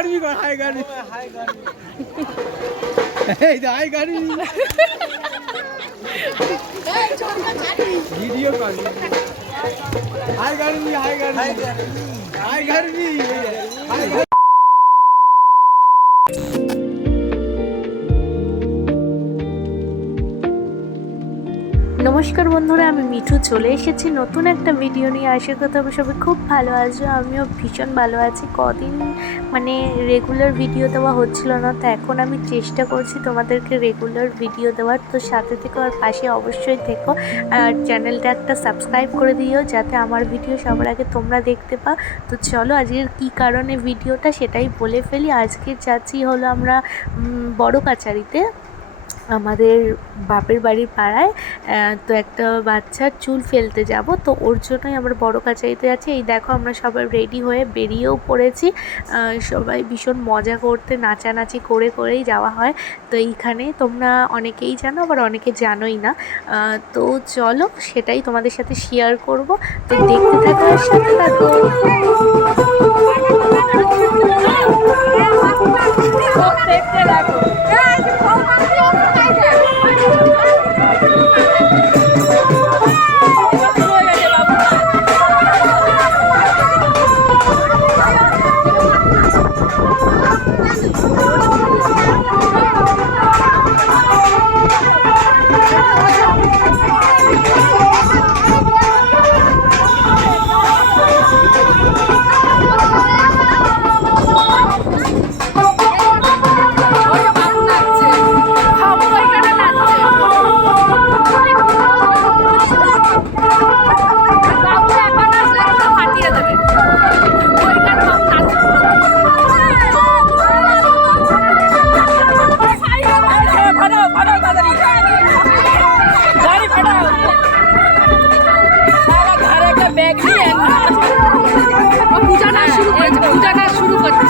গার্মি কর হাই গার্মি এই যে হাই গার্মি ভিডিও কর। হাই গার্মি হাই গার্মি হাই গার্মি হাই গার্মি নমস্কার বন্ধুরা, আমি মিঠু চলে এসেছি নতুন একটা ভিডিও নিয়ে। আশা কথা হবে সবাই খুব ভালো আছো, আমিও ভীষণ ভালো আছি। কদিন মানে রেগুলার ভিডিও দেওয়া হচ্ছিল না, তো এখন আমি চেষ্টা করছি তোমাদেরকে রেগুলার ভিডিও দেওয়ার। তো সাথে থেকো আর পাশে অবশ্যই থেকো, আর চ্যানেলটা একটা সাবস্ক্রাইব করে দিও, যাতে আমার ভিডিও সবার আগে তোমরা দেখতে পাও। তো চলো আজকের কী কারণে ভিডিওটা সেটাই বলে ফেলি। আজকে যাচ্ছি হলো আমরা বড় কাচারিতে আমাদের বাপের বাড়ির পাড়ায় তো একটা বাচ্চার চুল ফেলতে যাব তো ওর জন্যই আমরা বড় কাচারিতে যাচ্ছি এই দেখো আমরা সবাই রেডি হয়ে বেরিয়েও পড়েছি সবাই ভীষণ মজা করতে নাচানাচি করে করেই যাওয়া হয় তো এইখানে তোমরা অনেকেই জানো আবার অনেকে জানোই না তো চলো সেটাই তোমাদের সাথে শেয়ার করব তো দেখতে থাকো সাথে থাকো পূজাটা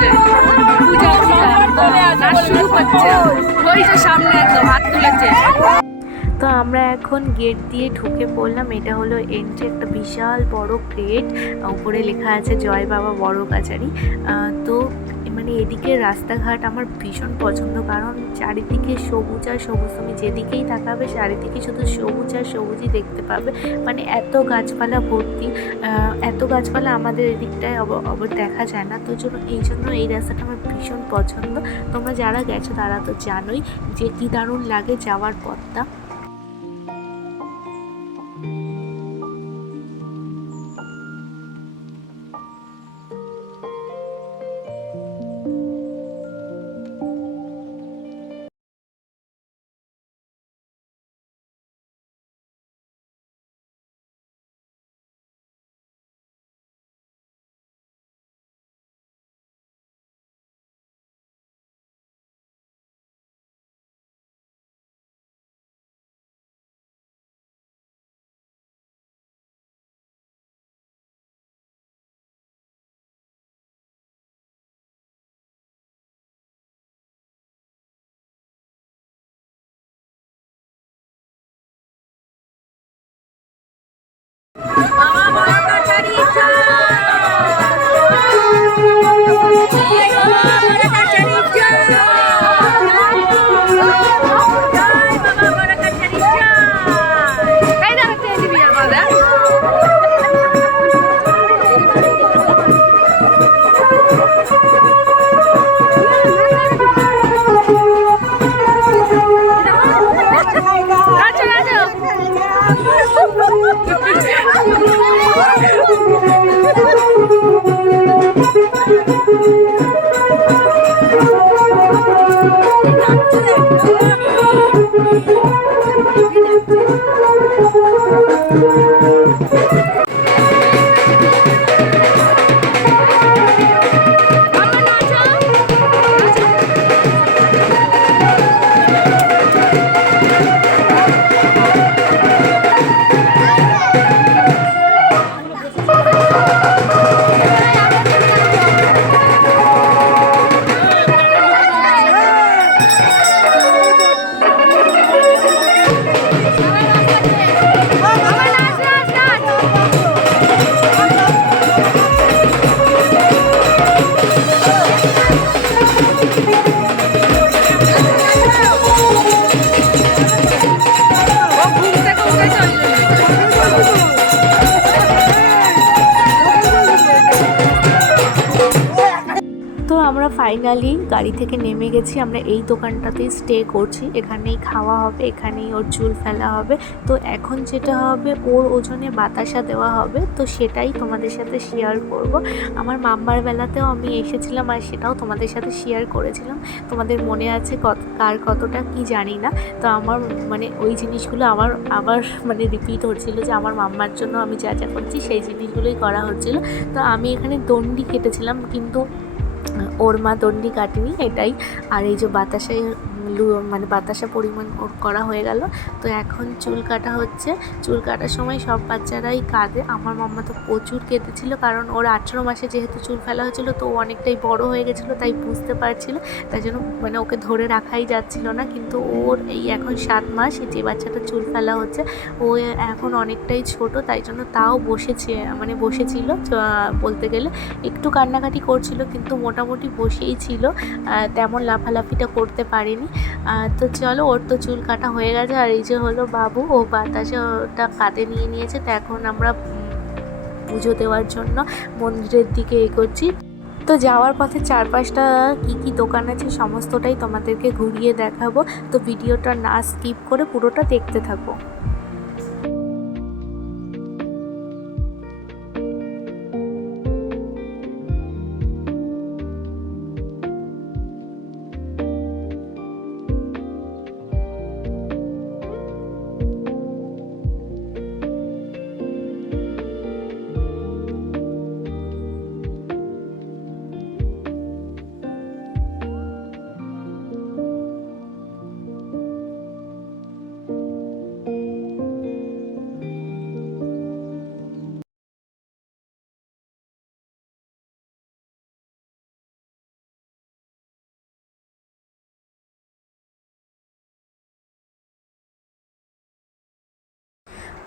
করছে পূজা পূজা শুরু সামনে একদম হাত তুলেছে তো আমরা এখন গেট দিয়ে ঢুকে পড়লাম। এটা হলো এন্ট্রি একটা বিশাল বড় গেট উপরে লেখা আছে, জয় বাবা বড় কাচারি তো মানে এদিকে রাস্তাঘাট আমার ভীষণ পছন্দ, কারণ চারিদিকে সবুজ আর সবুজ। তুমি যেদিকেই তাকাবে, চারিদিকে শুধু সবুজ আর সবুজই দেখতে পাবে। মানে এত গাছপালা ভর্তি এত গাছপালা আমাদের এদিকটায় অবর দেখা যায় না। তো জন্য এই জন্য এই রাস্তাটা আমার ভীষণ পছন্দ। তোমরা যারা গেছো তারা তো জানোই যে কী দারুণ লাগে যাওয়ার পথটা। গাড়ি থেকে নেমে গেছি, আমরা এই দোকানটাতেই স্টে করছি। এখানেই খাওয়া হবে, এখানেই ওর চুল ফেলা হবে। তো এখন যেটা হবে, ওর ওজনে বাতাসা দেওয়া হবে, তো সেটাই তোমাদের সাথে শেয়ার করব। আমার মাম্মার বেলাতেও আমি এসেছিলাম আর সেটাও তোমাদের সাথে শেয়ার করেছিলাম। তোমাদের মনে আছে কত, কার কতটা কি জানি না। তো আমার মানে ওই জিনিসগুলো আমার, আবার মানে রিপিট হচ্ছিল যে আমার মাম্মার জন্য আমি যা যা করছি, সেই জিনিসগুলোই করা হচ্ছিল। তো আমি এখানে দণ্ডি কেটেছিলাম, কিন্তু ওর মা দণ্ডি কাটেনি এটাই। আর এই যে বাতাসে মানে বাতাসা পরিমাণ ওর করা হয়ে গেল। তো এখন চুল কাটা হচ্ছে। চুল কাটার সময় সব বাচ্চারাই কাঁদে। আমার মাম্মা তো প্রচুর কেঁদেছিল, কারণ ওর আঠেরো মাসে যেহেতু চুল ফেলা হয়েছিল, তো ও অনেকটাই বড় হয়ে গেছিল, তাই বুঝতে পারছিল। তাই জন্য মানে ওকে ধরে রাখাই যাচ্ছিল না, কিন্তু ওর এই এখন সাত মাস, যে বাচ্চাটা চুল ফেলা হচ্ছে, ও এখন অনেকটাই ছোট, তাই জন্য তাও বসেছে মানে বসেছিল বলতে গেলে। একটু কান্নাকাটি করছিল, কিন্তু মোটামুটি বসেই ছিল। তেমন লাফালাফিটা করতে পারেনি। তো চলো, ওর তো চুল কাটা হয়ে গেছে, আর এই যে হলো বাবু, ও বাতাসে ওটা কাঁধে নিয়ে নিয়েছে, তো এখন আমরা পুজো দেওয়ার জন্য মন্দিরের দিকে এগোচ্ছি। তো যাওয়ার পথে চারপাশটা কী কী দোকান আছে সমস্তটাই তোমাদেরকে ঘুরিয়ে দেখাবো, তো ভিডিওটা না স্কিপ করে পুরোটা দেখতে থাকো।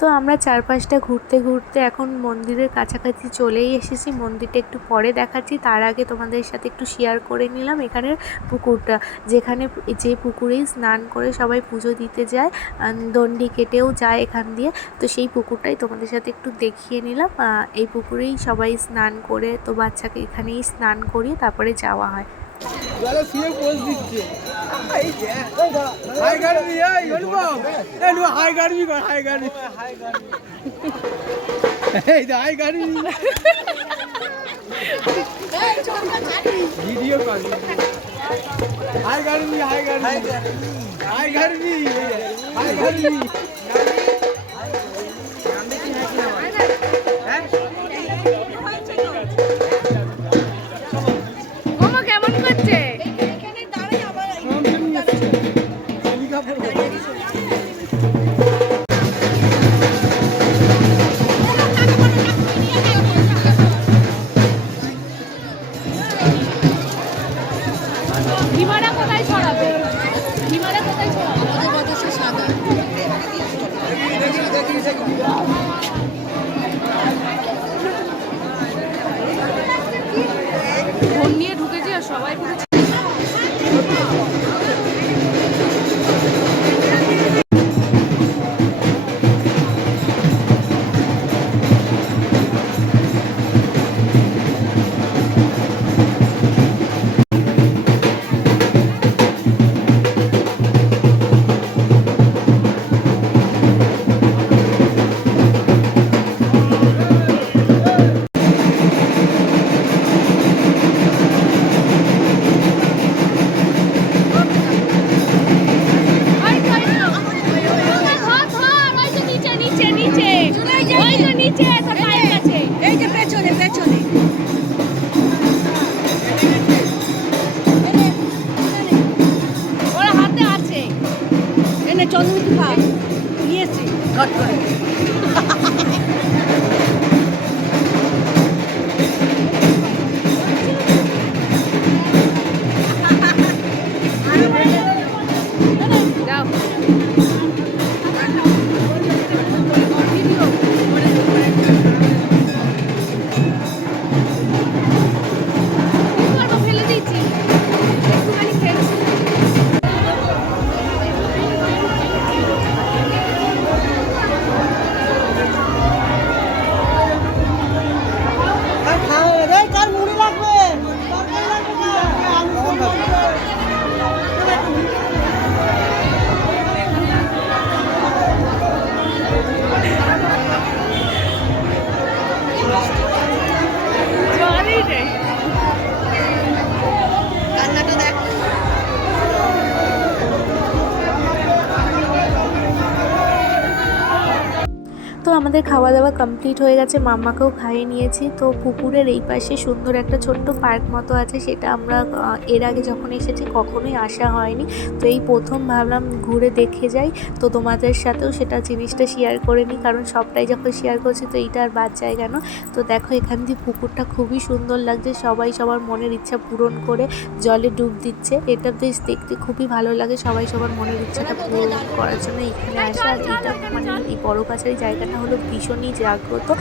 তো আমরা চারপাশটা ঘুরতে ঘুরতে এখন মন্দিরের কাছাকাছি চলেই এসেছি। মন্দিরটা একটু পরে দেখাচ্ছি। তার আগে তোমাদের সাথে একটু শেয়ার করে নিলাম এখানের পুকুরটা। যেখানে যে পুকুরেই স্নান করে সবাই পুজো দিতে যায় দণ্ডি কেটেও যায় এখান দিয়ে। তো সেই পুকুরটাই তোমাদের সাথে একটু দেখিয়ে নিলাম। এই পুকুরেই সবাই স্নান করে, তো বাচ্চাকে এখানেই স্নান করিয়ে তারপরে যাওয়া হয়। শুয়ে পোজ দিচ্ছে। হাই গাড়বি এই অনুভব এই নো, হাই গাড়বি কর হাই গাড়বি এই তো হাই গাড়বি ভিডিও কর। হাই গাড়বি হাই গাড়বি হাই গাড়বি হাই গাড়বি মামা হিমারা কোথায় ছড়াবে? কোথায় ছড়াবে? নিয়ে ঢুকেছে আর সবাই পুরো চন্দ্রমুখী ভাব। নিয়েছি ঘট আমাদের খাওয়া দাওয়া কমপ্লিট হয়ে গেছে, মাম্মাকেও খাইয়ে নিয়েছি। তো পুকুরের এই পাশে সুন্দর একটা ছোট্ট পার্ক মতো আছে, সেটা আমরা এর আগে যখন এসেছি কখনোই আসা হয়নি। তো এই প্রথম ভাবলাম ঘুরে দেখে যাই। তো তোমাদের সাথেও সেটা জিনিসটা শেয়ার করে নিই, কারণ সবটাই যখন শেয়ার করছি তো এইটা আর বাদ যায় কেন তো দেখো এখান দিয়ে পুকুরটা খুবই সুন্দর লাগছে, সবাই সবার মনের ইচ্ছা পূরণ করে জলে ডুব দিচ্ছে। এটা বেশ দেখতে খুবই ভালো লাগে, সবাই সবার মনের ইচ্ছাটা পূরণ করার জন্য এখানে আসে। আর এইটা মানে এই বড় কাছারি জায়গাটা হলো ভীষণই জাগ্রত।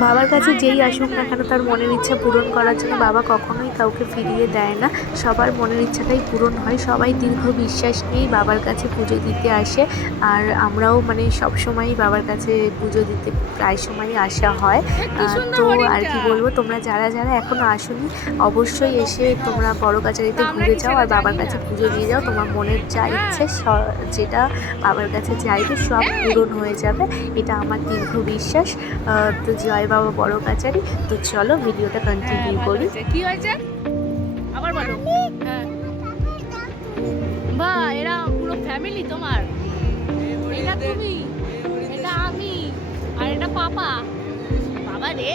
বাবার কাছে যেই আসুক না কেন তার মনের ইচ্ছা পূরণ করার জন্য বাবা কখনোই কাউকে ফিরিয়ে দেয় না। সবার মনের ইচ্ছাটাই পূরণ হয়। সবাই দীর্ঘ বিশ্বাস নিয়েই বাবার কাছে পুজো দিতে আসে। আর আমরাও মানে সব সময়ই বাবার কাছে পুজো দিতে প্রায় সময়ই আসা হয়। তো আর কি বলব তোমরা যারা যারা এখনও আসোনি অবশ্যই এসে তোমরা বড় কাছারিতে ঘুরে যাও আর বাবার কাছে পুজো দিয়ে যাও। তোমার মনের যা ইচ্ছে স- যেটা বাবার কাছে চাইবে সব পূরণ হয়ে যাবে। এটা আমার দীর্ঘ বিশ্বাস তো জয় বাবা বড় কাচারি তো চলো ভিডিওটা কন্টিনিউ করি। কি হয়েছে? আবার বলো। হ্যাঁ। বা এরা পুরো ফ্যামিলি তোমার। এটা তুমি এটা আমি আর এটা পাপা। বাবা রে।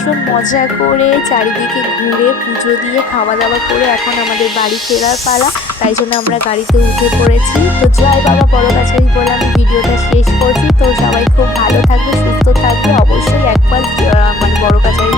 ভীষণ মজা করে চারিদিকে ঘুরে পুজো দিয়ে খাওয়া দাওয়া করে এখন আমাদের বাড়ি ফেরার পালা। তাই জন্য আমরা গাড়িতে উঠে পড়েছি। তো যাই বাবা, বড় কাছেই বলে আমি ভিডিওটা শেষ করছি। তো সবাই খুব ভালো থাকবে, সুস্থ থাকবে। অবশ্যই একবার মানে বড় কাছারি